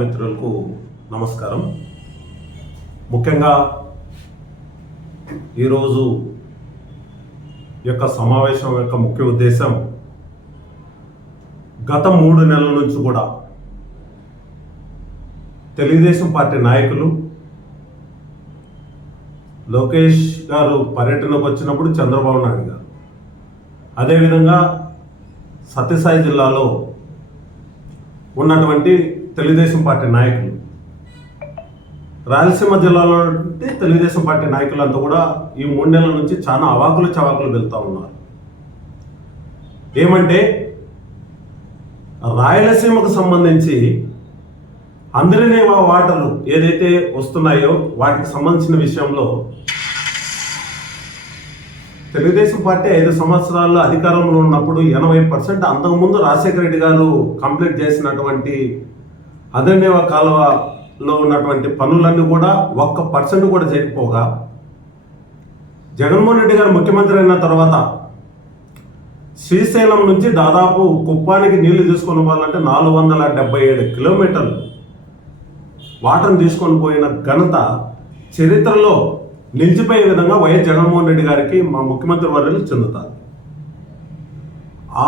మిత్రులకు నమస్కారం. ముఖ్యంగా ఈరోజు యొక్క సమావేశం యొక్క ముఖ్య ఉద్దేశం గత మూడు నెలల నుంచి కూడా తెలుగుదేశం పార్టీ నాయకులు లోకేష్ గారు పర్యటనకు వచ్చినప్పుడు చంద్రబాబు నాయుడు గారు. అదేవిధంగా సత్యసాయి జిల్లాలో ఉన్నటువంటి తెలుగుదేశం పార్టీ నాయకులు. రాయలసీమ జిల్లాలో తెలుగుదేశం పార్టీ నాయకులంతా కూడా ఈ మూడు నెలల నుంచి చాలా అవాకులు చవాకులు వెళ్తూ ఉన్నారు. ఏమంటే రాయలసీమకు సంబంధించి అందరినీ వాటలు ఏదైతే వస్తున్నాయో వాటికి సంబంధించిన విషయంలో తెలుగుదేశం పార్టీ ఐదు సంవత్సరాల్లో అధికారంలో ఉన్నప్పుడు ఎనభై పర్సెంట్ అంతకుముందు రాజశేఖర రెడ్డి గారు కంప్లీట్ చేసినటువంటి అదన్యవ కాలువలో ఉన్నటువంటి పనులన్నీ కూడా ఒక్క పర్సెంట్ కూడా చేయకపోగా జగన్మోహన్ రెడ్డి గారు ముఖ్యమంత్రి అయిన తర్వాత శ్రీశైలం నుంచి దాదాపు కుప్పానికి నీళ్ళు తీసుకొని పోవాలంటే నాలుగు వందల డెబ్బై ఏడు కిలోమీటర్లు వాటర్ని తీసుకొని పోయిన ఘనత చరిత్రలో నిలిచిపోయే విధంగా వైఎస్ జగన్మోహన్ రెడ్డి గారికి మా ముఖ్యమంత్రి వర్యులు చెందుతారు.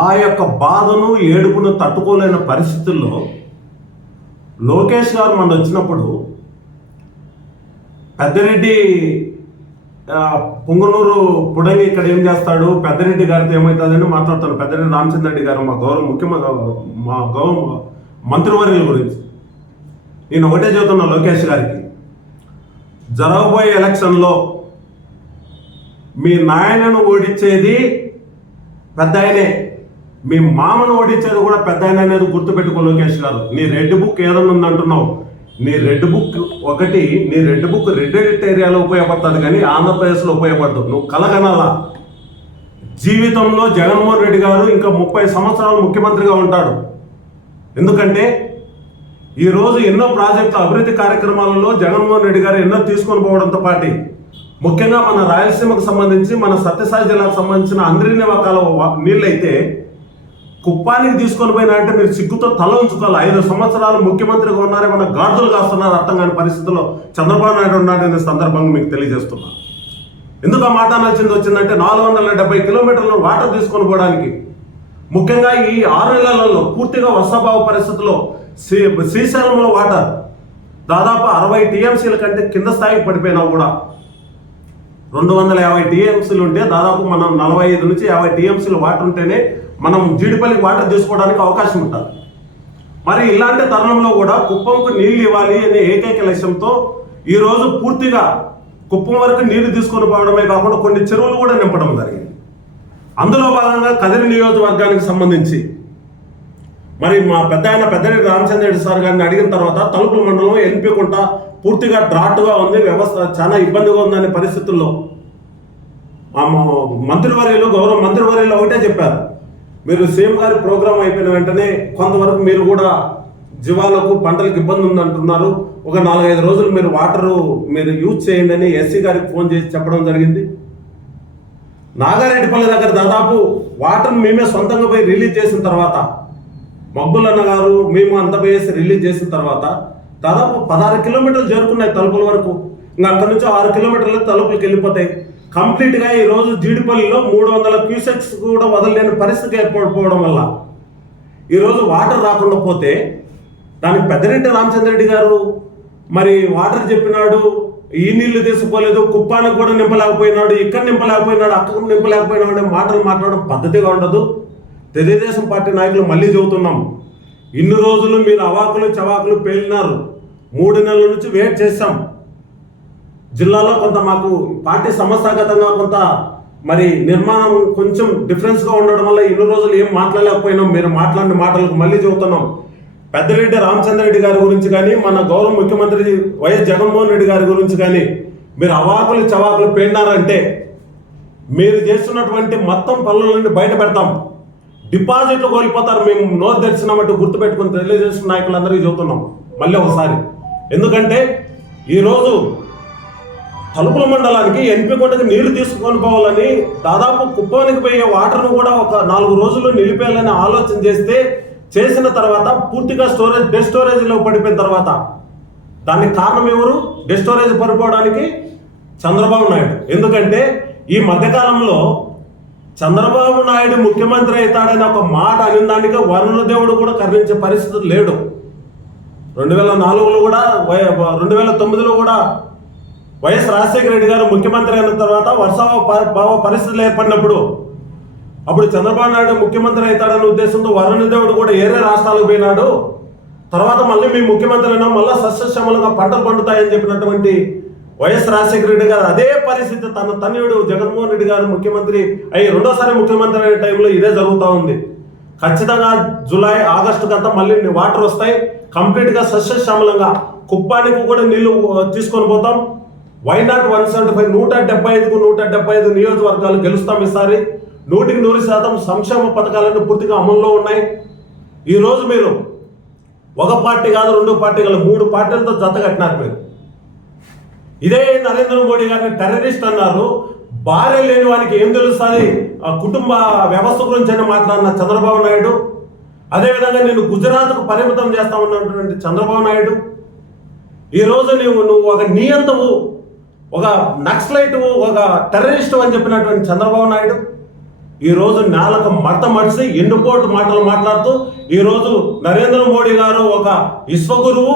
ఆ యొక్క బాధను ఏడుపును తట్టుకోలేని పరిస్థితుల్లో లోకేష్ గారు మన వచ్చినప్పుడు పెద్దరెడ్డి పొంగనూరు పుంగనూరు పుడంగి ఇక్కడ ఏం చేస్తాడు? పెద్దరెడ్డి గారితో ఏమవుతుందని మాట్లాడతాను పెద్దరెడ్డి రామచంద్ర రెడ్డి గారు మా గౌరవ ముఖ్యమంత్రి మా గౌరవ మంత్రివర్యుల గురించి. నేను ఒకటే చెబుతున్నా లోకేష్ గారికి. జరగబోయే ఎలక్షన్లో మీ నాయనను ఓడించేది పెద్ద ఆయనే. మీ మామను ఓడించేది కూడా పెద్ద ఆయన అనేది గుర్తుపెట్టుకో లోకేష్ గారు. నీ రెడ్ బుక్ ఏదన్నా ఉందంటున్నావు నీ రెడ్ బుక్ ఒకటి నీ రెడ్ బుక్ రెడ్ ఎడిట్ ఏరియాలో ఉపయోగపడుతుంది కానీ ఆంధ్రప్రదేశ్లో ఉపయోగపడదు. నువ్వు కలగనాలా. జీవితంలో జగన్మోహన్ రెడ్డి గారు ఇంకా ముప్పై సంవత్సరాలు ముఖ్యమంత్రిగా ఉంటాడు. ఎందుకంటే ఈరోజు ఎన్నో ప్రాజెక్టుల అభివృద్ధి కార్యక్రమాలలో జగన్మోహన్ రెడ్డి గారు ఎన్నో తీసుకొని పోవడంతో పాటు ముఖ్యంగా మన రాయలసీమకు సంబంధించి మన సత్యసాయి జిల్లాకు సంబంధించిన అందరినీ వకాల నీళ్ళైతే కుప్పానికి తీసుకొని పోయినా అంటే మీరు సిగ్గుతో తల ఉంచుకోవాలి. ఐదు సంవత్సరాలు ముఖ్యమంత్రిగా ఉన్నారే మన గాడులు కాస్తున్నారు అర్థం కాని పరిస్థితుల్లో చంద్రబాబు నాయుడు ఉన్నాడనే సందర్భంగా మీకు తెలియజేస్తున్నా. ఎందుకు ఆ మాట నచ్చింది వచ్చిందంటే నాలుగు వందల డెబ్బై కిలోమీటర్లు వాటర్ తీసుకొని పోవడానికి. ముఖ్యంగా ఈ ఆరు నెలలలో పూర్తిగా వర్షాభావ పరిస్థితుల్లో శ్రీ శ్రీశైలంలో వాటర్ దాదాపు అరవై టీఎంసీల కంటే కింద స్థాయికి పడిపోయినా కూడా. రెండు వందల యాభై టీఎంసీలు ఉంటే దాదాపు మనం నలభై ఐదు నుంచి యాభై టీఎంసీలు వాటర్ ఉంటేనే మనం జీడిపల్లి వాటర్ తీసుకోవడానికి అవకాశం ఉంటుంది. మరి ఇలాంటి తరుణంలో కూడా కుప్పంకు నీళ్ళు ఇవ్వాలి అనే ఏకైక లక్ష్యంతో ఈరోజు పూర్తిగా కుప్పం వరకు నీళ్ళు తీసుకొని పోవడమే కాకుండా కొన్ని చెరువులు కూడా నింపడం జరిగింది. అందులో భాగంగా కదిరి నియోజకవర్గానికి సంబంధించి మరి మా పెద్ద ఆయన పెద్దరెడ్డి రామచంద్రరెడ్డి సార్ గారిని అడిగిన తర్వాత తలుపుల మండలం ఎన్పికుంట పూర్తిగా డ్రాట్గా ఉంది వ్యవస్థ చాలా ఇబ్బందిగా ఉందనే పరిస్థితుల్లో ఆ మంత్రివర్యులు గౌరవ మంత్రివర్యులు ఒకటే చెప్పారు. మీరు సీఎం గారి ప్రోగ్రాం అయిపోయిన వెంటనే కొంతవరకు మీరు కూడా జీవాలకు పంటలకు ఇబ్బంది ఉందంటున్నారు. ఒక నాలుగైదు రోజులు మీరు వాటరు మీరు యూజ్ చేయండి అని ఎస్సీ గారికి ఫోన్ చేసి చెప్పడం జరిగింది. నాగారెడ్డిపల్లి దగ్గర దాదాపు వాటర్ మేమే సొంతంగా పోయి రిలీజ్ చేసిన తర్వాత మబ్బులన్న గారు మేము అంత పోయేసి రిలీజ్ చేసిన తర్వాత దాదాపు పదహారు కిలోమీటర్లు చేరుకున్నాయి తలుపుల వరకు. ఇంకా అక్కడి నుంచి ఆరు కిలోమీటర్లు తలుపులకు వెళ్ళిపోతాయి. కంప్లీట్గా ఈ రోజు జీడిపల్లిలో మూడు వందల క్యూసెక్స్ కూడా వదలలేని పరిస్థితి ఏర్పడిపోవడం వల్ల ఈరోజు వాటర్ రాకుండా పోతే దానికి పెద్దరెడ్డి రామచంద్ర రెడ్డి గారు మరి వాటర్ చెప్పినాడు ఈ నీళ్ళు తీసుకోలేదు కుప్పానికి కూడా నింపలేకపోయినాడు ఇక్కడ నింపలేకపోయినాడు అక్కడ నింపలేకపోయినాడు అనే మాటలు మాట్లాడడం పద్ధతిగా ఉండదు. తెలుగుదేశం పార్టీ నాయకులు మళ్ళీ చెబుతున్నాం ఇన్ని రోజులు మీరు అవాకులు చవాకులు పేలినారు మూడు నెలల నుంచి వెయిట్ చేశాం. జిల్లాలో కొంత మాకు పార్టీ సంస్థాగతంగా కొంత మరి నిర్మాణం కొంచెం డిఫరెన్స్గా ఉండడం వల్ల ఇన్ని రోజులు ఏం మాట్లాడలేకపోయినాం. మీరు మాట్లాడిన మాటలకు మళ్ళీ చెబుతున్నాం. పెద్దరెడ్డి రామచంద్ర రెడ్డి గారి గురించి కానీ మన గౌరవ ముఖ్యమంత్రి వైఎస్ జగన్మోహన్ రెడ్డి గారి గురించి కానీ మీరు అవాకులు చవాకులు పేడినారంటే మీరు చేస్తున్నటువంటి మొత్తం పనులన్నీ బయట పెడతాం. డిపాజిట్లు కోల్పోతారు. మేము నోరు తెరిచినామంటూ గుర్తుపెట్టుకుని తెలియజేసిన నాయకులందరికీ చెబుతున్నాం. మళ్ళీ ఒకసారి. ఎందుకంటే ఈరోజు తలుపుల మండలానికి ఎన్పికొండకి నీళ్ళు తీసుకొని పోవాలని దాదాపు కుప్పానికి పోయే వాటర్ను కూడా ఒక నాలుగు రోజుల్లో నిలిపేయాలని ఆలోచన చేస్తే చేసిన తర్వాత పూర్తిగా స్టోరేజ్ డెడ్ స్టోరేజ్లో పడిపోయిన తర్వాత దానికి కారణం ఎవరు? డెడ్ స్టోరేజ్ పడిపోవడానికి చంద్రబాబు నాయుడు. ఎందుకంటే ఈ మధ్యకాలంలో చంద్రబాబు నాయుడు ముఖ్యమంత్రి అవుతాడని ఒక మాట అనిన దానికి వరుణదేవుడు కూడా కనిపించే పరిస్థితి లేడు. రెండు వేల నాలుగులో కూడా వై- రెండు వేల తొమ్మిదిలో కూడా వైఎస్ రాజశేఖర రెడ్డి గారు ముఖ్యమంత్రి అయిన తర్వాత వర్షావ ప- భావ పరిస్థితులు ఏర్పడినప్పుడు అప్పుడు చంద్రబాబు నాయుడు ముఖ్యమంత్రి అవుతాడన్న ఉద్దేశంతో వరుణదేవుడు కూడా ఏరే రాష్ట్రాలకు పోయినాడు. తర్వాత మళ్ళీ మీ ముఖ్యమంత్రి అయినా మళ్ళీ సస్యశ్యామలంగా పంటలు పండుతాయని చెప్పినటువంటి వైఎస్ రాజశేఖర రెడ్డి గారు అదే పరిస్థితి తన తనయుడు జగన్మోహన్ రెడ్డి గారు ముఖ్యమంత్రి అయ్యి రెండోసారి ముఖ్యమంత్రి అయ్యే టైంలో ఇదే జరుగుతూ ఉంది. ఖచ్చితంగా జూలై ఆగస్టు కంతా మళ్ళీ వాటర్ వస్తాయి. కంప్లీట్గా సస్యశ్యామలంగా కుప్పానికి కూడా నీళ్ళు తీసుకొని పోతాం. Why not one seventy five నూట డెబ్బై ఐదుకు నూట డెబ్బై ఐదు నియోజకవర్గాలు గెలుస్తాం ఈసారి. నూటికి నూరు శాతం సంక్షేమ పథకాలన్నీ పూర్తిగా అమల్లో ఉన్నాయి. ఈ రోజు మీరు ఒక పార్టీ కాదు రెండు పార్టీ కాదు మూడు పార్టీలతో జత కట్టినారు మీరు. ఇదే నరేంద్ర మోడీ గారిని టెర్రరిస్ట్ అన్నారు. భార్య లేని వానికి ఏం తెలుస్తుంది? ఆ కుటుంబ వ్యవస్థ గురించి అని మాట్లాడిన చంద్రబాబు నాయుడు. అదేవిధంగా నేను గుజరాత్కు పరిమితం చేస్తా ఉన్నటువంటి చంద్రబాబు నాయుడు. ఈ రోజు నువ్వు నువ్వు ఒక నియంతవు ఒక నక్సలైట్ ఒక టెర్రరిస్ట్ అని చెప్పినటువంటి చంద్రబాబు నాయుడు ఈరోజు రోజు నేలకు మడత మడిసి ఎండుపోటు మాటలు మాట్లాడుతూ ఈ రోజు నరేంద్ర మోడీ గారు ఒక విశ్వగురువు.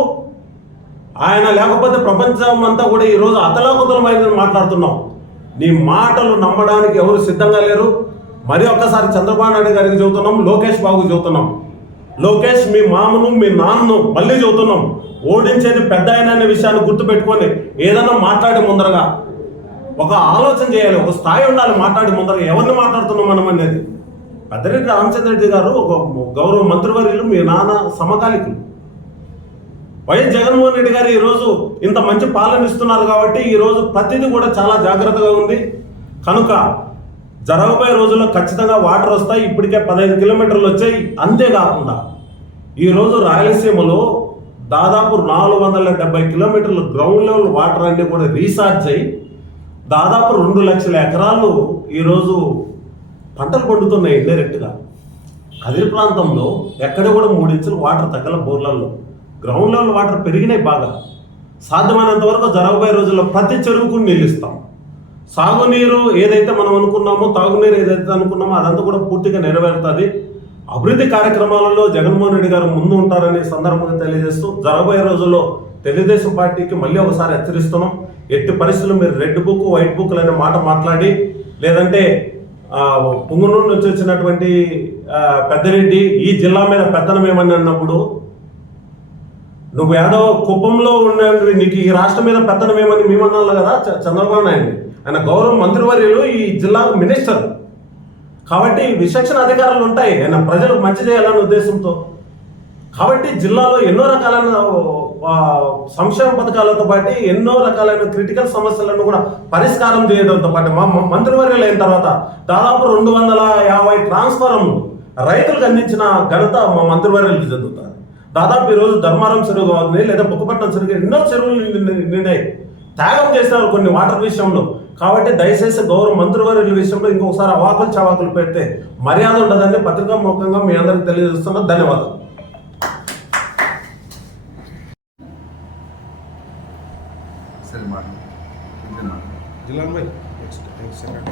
ఆయన లేకపోతే ప్రపంచం అంతా కూడా ఈ రోజు అతలాకుతలమైందని మాట్లాడుతున్నాం. నీ మాటలు నమ్మడానికి ఎవరు సిద్ధంగా లేరు? మరి ఒక్కసారి చంద్రబాబు నాయుడు గారికి చెబుతున్నాం లోకేష్ బాబుకి చెబుతున్నాం. లోకేష్ మీ మామను మీ నాన్నను మళ్ళీ చెబుతున్నాం ఓడించేది పెద్ద ఆయన అనే విషయాన్ని గుర్తుపెట్టుకొని ఏదైనా మాట్లాడి ముందరగా. ఒక ఆలోచన చేయాలి ఒక స్థాయి ఉండాలి మాట్లాడి ముందరగా. ఎవరిని మాట్లాడుతున్నాం మనం అనేది? పెద్దరెడ్డి రామచంద్ర రెడ్డి గారు ఒక గౌరవ మంత్రివర్యులు మీ నాన్న సమకాలికులు. వైఎస్ జగన్మోహన్ రెడ్డి గారు ఈరోజు ఇంత మంచి పాలన ఇస్తున్నారు కాబట్టి ఈరోజు ప్రతిదీ కూడా చాలా జాగ్రత్తగా ఉంది. కనుక జరగబోయే రోజుల్లో ఖచ్చితంగా వాటర్ వస్తాయి ఇప్పటికే పదహైదు కిలోమీటర్లు వచ్చాయి. అంతేకాకుండా ఈరోజు రాయలసీమలో దాదాపు నాలుగు వందల డెబ్బై కిలోమీటర్లు గ్రౌండ్ లెవెల్ వాటర్ అన్ని కూడా రీఛార్జ్ అయ్యి దాదాపు రెండు లక్షల ఎకరాలు ఈరోజు పంటలు పండుతున్నాయి ఇండైరెక్ట్గా కదిరి ప్రాంతంలో ఎక్కడ కూడా మూడించులు వాటర్ తగ్గల బోర్లలో గ్రౌండ్ లెవెల్ వాటర్ పెరిగినాయి బాగా. సాధ్యమైనంత వరకు జరగబోయే రోజుల్లో ప్రతి చెరువుకు నిలుస్తాం ఇస్తాం. సాగునీరు ఏదైతే మనం అనుకున్నామో తాగునీరు ఏదైతే అనుకున్నామో అదంతా కూడా పూర్తిగా నెరవేరుతుంది. అభివృద్ధి కార్యక్రమాలలో జగన్మోహన్ రెడ్డి గారు ముందు ఉంటారని సందర్భంగా తెలియజేస్తూ జరగబోయే రోజుల్లో తెలుగుదేశం పార్టీకి మళ్ళీ ఒకసారి హెచ్చరిస్తున్నాం. ఎట్టి పరిస్థితులు మీరు రెడ్ బుక్ వైట్ బుక్లు అనే మాట మాట్లాడి లేదంటే ఆ, పుంగనూరు నుంచి వచ్చినటువంటి పెద్దరెడ్డి ఈ జిల్లా మీద పెత్తనమేమని అన్నప్పుడు నువ్వు ఏదో కుప్పంలో ఉన్నవి నీకు ఈ రాష్ట్రం మీద పెత్తనమేమని మేమన్నాను కదా చ- చంద్రబాబు నాయుడు. ఆయన గౌరవ మంత్రివర్యులు ఈ జిల్లాకు మినిస్టర్. కాబట్టి విచక్షణ అధికారాలు ఉంటాయి. ఆయన ప్రజలకు మంచి చేయాలనే ఉద్దేశంతో. కాబట్టి జిల్లాలో ఎన్నో రకాలైన సంక్షేమ పథకాలతో పాటు ఎన్నో రకాలైన క్రిటికల్ సమస్యలను కూడా పరిష్కారం చేయడంతో పాటు మా మంత్రివర్యులు అయిన తర్వాత దాదాపు రెండు వందల యాభై ట్రాన్స్ఫారంలు రైతులకు అందించిన ఘనత మా మంత్రివర్యులకు చెందుతారు. దాదాపు ఈరోజు ధర్మారం చెరువు కావాలి లేదా బుక్కపట్నం చెరువు ఎన్నో చెరువులు నిండి- నిండాయి. త్యాగం చేసినారు కొన్ని వాటర్ విషయంలో. కాబట్టి దయచేసి గౌరవ మంత్రివర్యుల విషయంలో ఇంకొకసారి అవాకులు చవాకులు పెడితే మర్యాద ఉండదని పత్రికా ముఖంగా మీ అందరికి తెలియజేస్తున్నా ధన్యవాదాలు. సరే జిల్లా నెక్స్ట్ సెకండ్